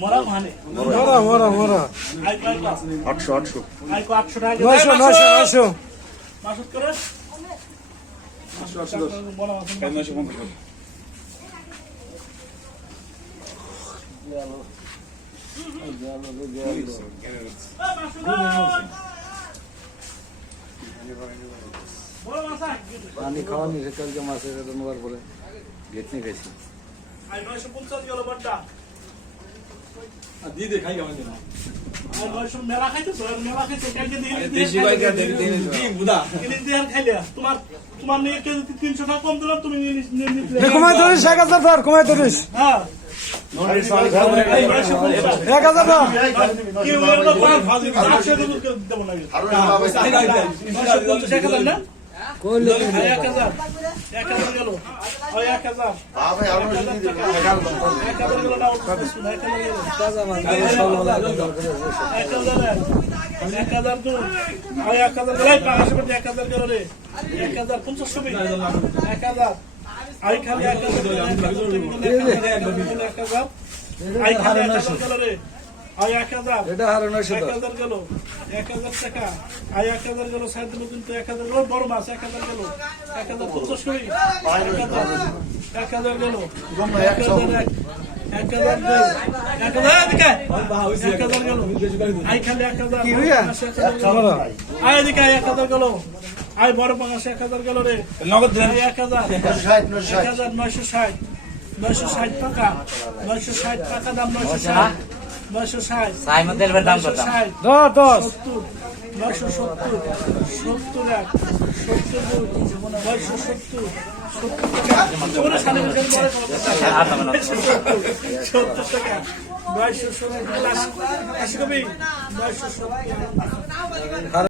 মরা মানে মরা 800 800 টাকা 900 মাসুদ করে 950 পানি খাওয়া নিষেধ কালকে মাছের নেওয়ার পরে গেট নিয়ে গেছি 950 গেল বড়টা দিদি খাই গাওয়া না আর 900 মেলা খাইতো মেলা খাইতো কালকে দেশি ভাই কা দেন কি বুদা ইলিশ দিয়ে খাইলা তোমার নিয়ে কেজি 300 টাকা কম দিলাম তুমি ইলিশ নিয়ে নিতে কমাই ধরিস 1000 ধর কমাই ধরিস হ্যাঁ 1000 ধর কি ওরা পাঁচ ভাজি 800 দেব না না কইলে 1000 গেল ওই 1000 বাবা আর যদি দিতে 1000 গেল না 1000 গেল তাজা মাছ সবগুলা 1000 তো ওই 1000 গেল 500 গেল রে 1050 কবি 1000 আই খালি 1000 আই খালি 1000 গেল রে আই 1000 এটা হারে 900 1000 গেল 1000 টাকা আই 1000 গেল সাইড দিল কিন্তু 1000 গেল বড় মাছ 1000 গেল 1050 কই 1000 গেল 1000 দিকে 1000 গেল আই খালি 1000 কি হইয়া আই দিকে 1000 গেল আই বড় পাঙাশ 1000 গেল রে নগদ দেন 1000 960 টাকা 960 টাকা দাম 960 সাইমদের দাম কত? 10 970 70 এক 70 970 70 টাকা 970 970 970